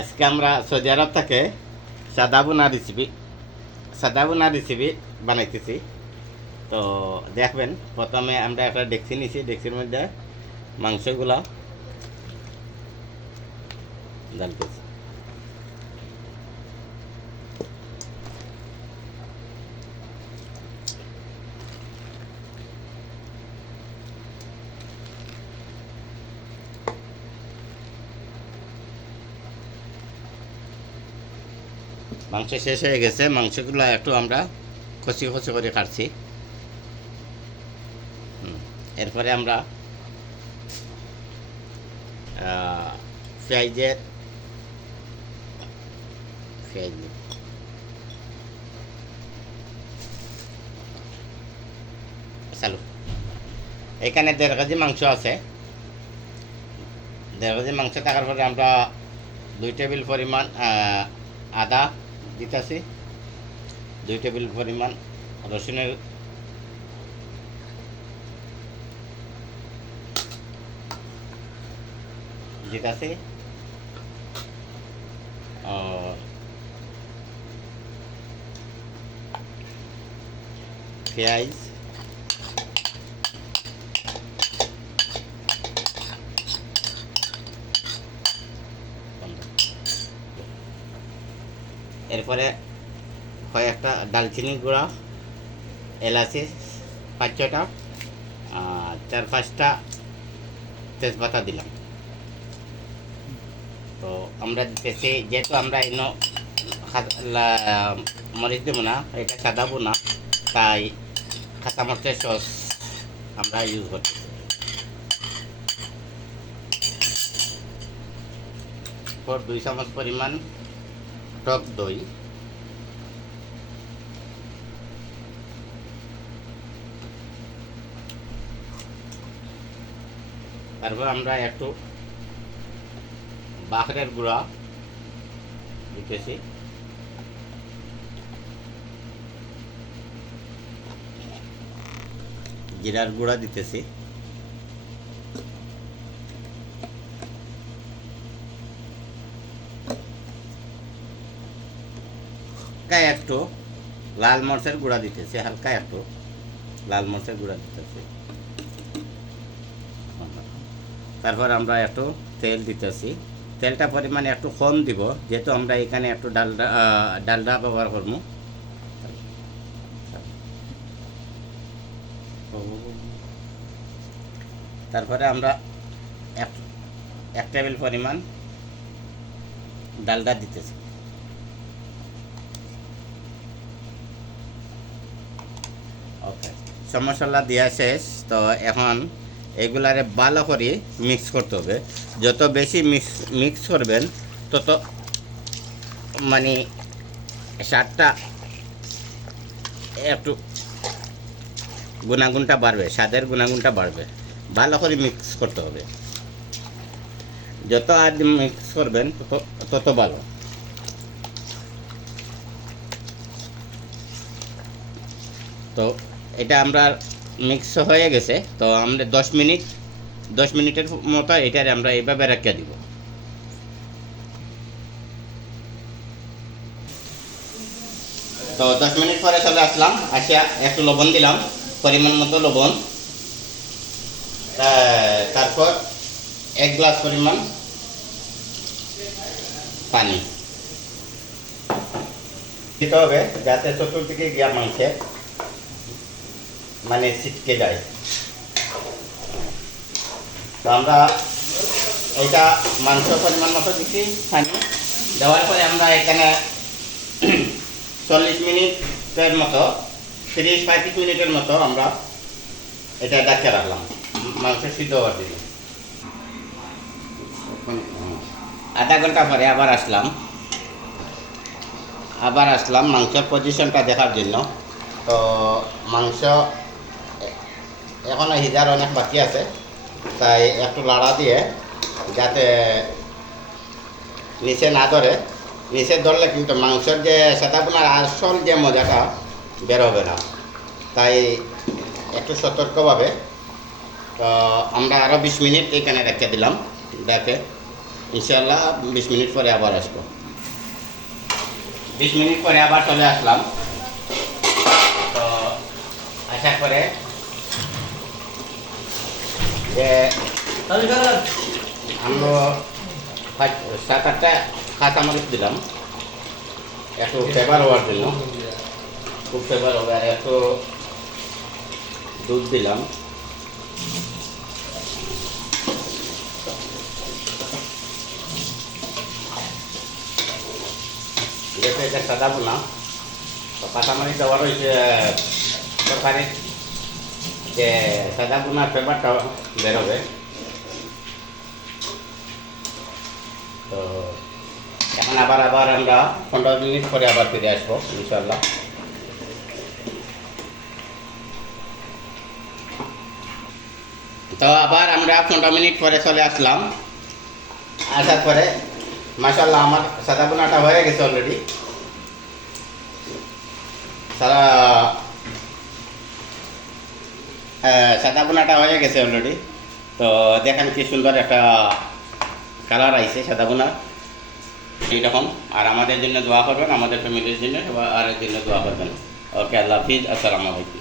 আজকে আমরা সৌদি আরব থেকে সাদা বোনা রেসিপি বানাইতেছি। তো দেখবেন, প্রথমে আমরা একটা ডেকচি নিছি, ডেকচির মধ্যে মাংসগুলো ডালতেছি। মাংস শেষ হয়ে গেছে, মাংসগুলো একটু আমরা কচি কচি করে কাটছি। এরপরে আমরা পেঁয়াজের চালু, এখানে 1.5 কেজি মাংস আছে। 1.5 কেজি মাংস থাকার পরে আমরা 2 টেবিল পরিমাণ আদা দিতেছি, 2 টেবিল পরিমাণ রসুনের দিতেছি, পেঁয়াজ, এরপরে কয়েকটা দালচিনি গুঁড়া, এলাচি 5-6টা, 4-5টা তেজপাতা দিলাম। তো আমরা দিতেছি, যেহেতু আমরা মরিচ দেবো না, এটা সাদা বোনা, তাই কাঁচামরিচের সস আমরা ইউজ করতেছি। 2 চামচ পরিমাণ টক দই, তারপর আমরা একটু বাখরের গুঁড়া দিতেছি, জিরার গুঁড়া দিতেছি, হালকা একটু লাল মরিচের গুঁড়া দিতেছি, হালকা একটু লাল মরিচের গুঁড়া দিতেছি। তারপর আমরা একটু তেল দিতেছি, তেলটা পরিমাণ একটু কম দিব, যেহেতু আমরা এখানে একটু ডালডা ব্যবহার করবো। তারপরে আমরা 1 টেবিল পরিমাণ ডালডা দিতেছি। ওকে, সব মশলা দেওয়া শেষ। তো এখন এগুলারে ভালো করে মিক্স করতে হবে। যত বেশি মিক্স করবেন তত মানে স্বাদটা একটু গুণাগুণটা বাড়বে, স্বাদের গুণাগুণটা বাড়বে। ভালো করে মিক্স করতে হবে, যত আর মিক্স করবেন তত ভালো। তো এটা আমরা মিক্স হয়ে গেছে। তো আমরা 10 মিনিটের মতো এটার আমরা এইভাবে রেখে দিব। তো 10 মিনিট পরে চলে আসলাম, আসিয়া একটু লবণ দিলাম, পরিমাণ মতো লবণ, তারপর 1 গ্লাস পরিমাণ পানি দিতে হবে, যাতে চতুর্দিকে গিয়া মাংসের মানে ছিটকে যায়। তো আমরা এটা মাংস পরিমাণ মতো দিচ্ছি পানি দেওয়ার পরে আমরা এখানে 40 মিনিটের মতো, 30-35 মিনিটের মতো আমরা এটা ঢাকা রাখলাম মাংস সিদ্ধ হওয়ার জন্য। আধা ঘন্টা পরে আবার আসলাম মাংসের পজিশনটা দেখার জন্য। তো মাংস এখনও হিজার অনেক বাকি আছে, তাই একটু লাড়া দিয়ে যাতে নিচে না ধরে, নিচে ধরলে কিন্তু মাংসের যে সাদা বোনার আসল যে মজাটা বের হবে না, তাই একটু সতর্কভাবে। তো আমরা আরও 20 মিনিট এখানে রেখে দিলাম, দেখে ইনশাআল্লাহ 20 মিনিট পরে আবার আসবো। 20 মিনিট পরে আবার চলে আসলাম। তো আসার পরে যে আমরা 7-8টা কাঁচামরিচ দিলাম একটু ফ্লেভার হওয়ার জন্য, খুব ফ্লেভার হবে। আর একটু দুধ দিলাম, যেহেতু এটা সাদা বোনা তো কাঁচামরিচ দেওয়ার হয়েছে তরকারির যে সাদা বোনার ফ্লেভারটা বেরোবে। তো এখন আবার আমরা 15 মিনিট পরে আবার ফিরে আসবো ইনশাল্লাহ। তো আবার আমরা 15 মিনিট পরে চলে আসলাম। আসার পরে মাশাআল্লাহ আমার সাদা বোনাটা হয়ে গেছে অলরেডি। সাদা বোনাটা হয়ে গেছে অলরেডি। তো দেখেন কি সুন্দর একটা কালার আইছে সাদা বোনার এইরকম। আর আমাদের জন্য দোয়া করবেন, আমাদের ফ্যামিলির জন্য, আর জন্য দোয়া করবেন। ওকে, আল্লাহ হাফিজ, আসসালামু আলাইকুম।